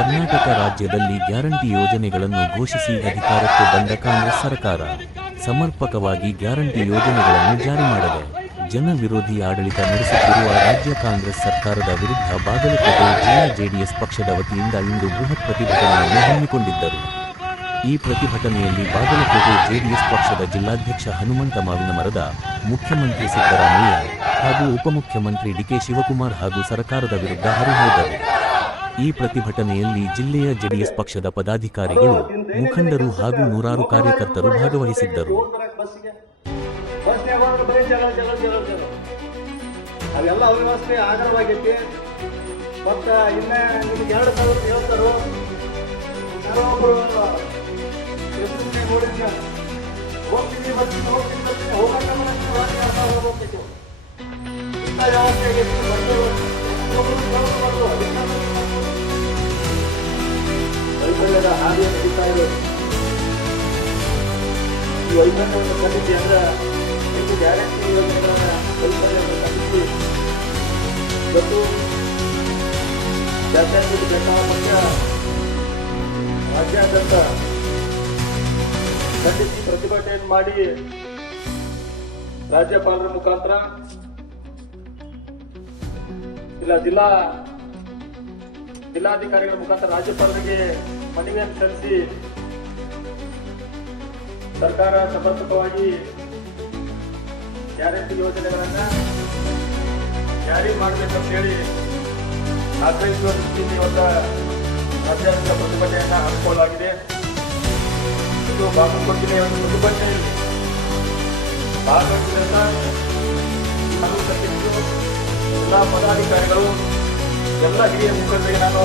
ಕರ್ನಾಟಕ ರಾಜ್ಯದಲ್ಲಿ ಗ್ಯಾರಂಟಿ ಯೋಜನೆಗಳನ್ನು ಘೋಷಿಸಿ ಅಧಿಕಾರಕ್ಕೆ ಬಂದ ಕಾಂಗ್ರೆಸ್ ಸರ್ಕಾರ. ಸಮರ್ಪಕವಾಗಿ ಗ್ಯಾರಂಟಿ ಯೋಜನೆಗಳನ್ನು ಜಾರಿ ಮಾಡಿದೆ ಜನ ವಿರೋಧಿ ಆಡಳಿತ ನಡೆಸುತ್ತಿರುವ ರಾಜ್ಯ ಕಾಂಗ್ರೆಸ್ ಸರ್ಕಾರದ ವಿರುದ್ಧ ಬಾಗಲಕೋಟೆ ಜಿಲ್ಲಾ ಜೆಡಿಎಸ್ ಪಕ್ಷದ ವತಿಯಿಂದ ಇಂದು ಬೃಹತ್ ಪ್ರತಿಭಟನೆಯನ್ನು ಹಮ್ಮಿಕೊಂಡಿದ್ದರು. ಈ ಪ್ರತಿಭಟನೆಯಲ್ಲಿ ಬಾಗಲಕೋಟೆ ಜೆಡಿಎಸ್ ಪಕ್ಷದ ಜಿಲ್ಲಾಧ್ಯಕ್ಷ ಹನುಮಂತ ಮಾವಿನ ಮರದ ಮುಖ್ಯಮಂತ್ರಿ ಸಿದ್ದರಾಮಯ್ಯ ಹಾಗೂ ಉಪಮುಖ್ಯಮಂತ್ರಿ ಡಿಕೆ ಶಿವಕುಮಾರ್ ಹಾಗೂ ಸರ್ಕಾರದ ವಿರುದ್ಧ ಹರಿಹೋದರು ಈ ಪ್ರತಿಭಟನೆಯಲ್ಲಿ ಜಿಲ್ಲೆಯ ಜೆಡಿಎಸ್ ಪಕ್ಷದ ಪದಾಧಿಕಾರಿಗಳು ಮುಖಂಡರು ಹಾಗೂ ನೂರಾರು ಕಾರ್ಯಕರ್ತರು ಭಾಗವಹಿಸಿದ್ದರು. ಬಸ್ಸಿಗೆ ವೈಫಲ್ಯದ ಹಾದಿ ನಡೀತಾ ಈ ವೈಫಲ್ಯವನ್ನು ಖಂಡಿಸಿ ಅಂದ್ರೆ ಗ್ಯಾರಂಟಿ ವೈಫಲ್ಯವನ್ನು ಜಾತ್ಯಾತೀತ ಬೆಂಗಾವರ ಪಕ್ಷ ರಾಜ್ಯಾದ್ಯಂತ ಖಂಡಿಸಿ ಪ್ರತಿಭಟನೆಯನ್ನು ಮಾಡಿ ರಾಜ್ಯಪಾಲರ ಮುಖಾಂತರ ಇಲ್ಲ, ಜಿಲ್ಲಾ, ಜಿಲ್ಲಾಧಿಕಾರಿಗಳ ಮುಖಾಂತರ ರಾಜ್ಯಪಾಲರಿಗೆ ಮನವಿಯನ್ನು ಸಲ್ಲಿಸಿ ಸರ್ಕಾರ ಸಮರ್ಪಕವಾಗಿ ಗ್ಯಾರಂಟಿ ಯೋಜನೆಗಳನ್ನ ಜಾರಿ ಮಾಡಬೇಕಂತ ಹೇಳಿ ಆಗ್ರಹಿಸುವ ದೃಷ್ಟಿಯಿಂದ ಇವತ್ತ ರಾಜ್ಯಾದ್ಯಂತ ಪ್ರತಿಭಟನೆಯನ್ನ ಹಮ್ಮಿಕೊಳ್ಳಲಾಗಿದೆ. ಇದು ಬಾಗಲಕೋಟೆಯ ಒಂದು ಪ್ರತಿಭಟನೆಯಲ್ಲಿ ಭಾಗವಹಿಸಿದಂತ ಎಲ್ಲ ಪದಾಧಿಕಾರಿಗಳು, ಎಲ್ಲ ಹಿರಿಯ ಮುಖಂಡರಿಗೆ ನಾನು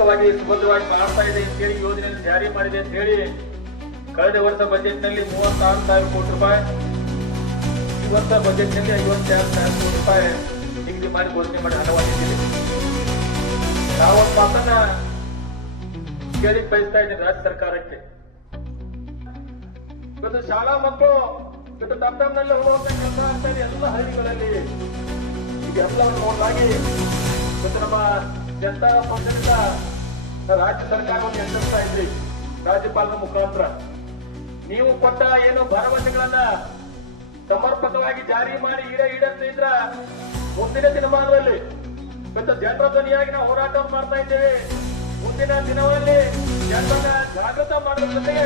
ಆರ್ಥಿಕವಾಗಿ ಸುಭದ್ರವಾಗಿ ಮಾಡ್ತಾ ಇದೆ ಹೇಳಿ ಯೋಜನೆಯನ್ನು ಜಾರಿ ಮಾಡಿದೆ ಅಂತ ಹೇಳಿ ಕಳೆದ ವರ್ಷ ಬಜೆಟ್ನಲ್ಲಿ ಮೂವತ್ತಾರು ಸಾವಿರ ಕೋಟಿ ರೂಪಾಯಿ. ಈ ವರ್ಷ ಬಜೆಟ್ನಲ್ಲಿ ಐವತ್ತೆರಡು ಸಾವಿರ ಕೋಟಿ ರೂಪಾಯಿ ನಿಗದಿ ಮಾಡಿ ಘೋಷಣೆ ಮಾಡಿ ಹಣವಾಗಿದ್ದೀವಿ ನಾವು ಒಂದು ಮಾತನ್ನ ಕೇಳಿ ಬಯಸ್ತಾ ಇದ್ದೀನಿ ರಾಜ್ಯ ಸರ್ಕಾರಕ್ಕೆ. ಇವತ್ತು ಶಾಲಾ ಮಕ್ಕಳು ಇವತ್ತು ದಪ್ತಂನಲ್ಲಿ ಹೋಗುವಂತ ಕೆಲಸ ಎಲ್ಲ ಹಳ್ಳಿಗಳಲ್ಲಿ. ಎಲ್ಲವನ್ನು ನೋಡಲಾಗಿ ಇವತ್ತು ನಮ್ಮ ಜನತಾ ಪಕ್ಷದಿಂದ ರಾಜ್ಯ ಸರ್ಕಾರವನ್ನು ಎಚ್ಚರಿಸ್ತಾ ಇದ್ರಿ. ರಾಜ್ಯಪಾಲರ ಮುಖಾಂತರ. ನೀವು ಕೊಟ್ಟ ಏನು ಭರವಸೆಗಳನ್ನ ಸಮರ್ಪಕವಾಗಿ ಜಾರಿ ಮಾಡಿ ಈಡ ಇದ್ರ ಮುಂದಿನ ದಿನಮಾನದಲ್ಲಿ ಮತ್ತು ಜನರ ಧ್ವನಿಯಾಗಿ ನಾವು ಹೋರಾಟ ಮಾಡ್ತಾ ಇದ್ದೇವೆ. ಮುಂದಿನ ದಿನಗಳಲ್ಲಿ ಜನರನ್ನ ಜಾಗೃತ ಮಾಡುವ ಜೊತೆಗೆ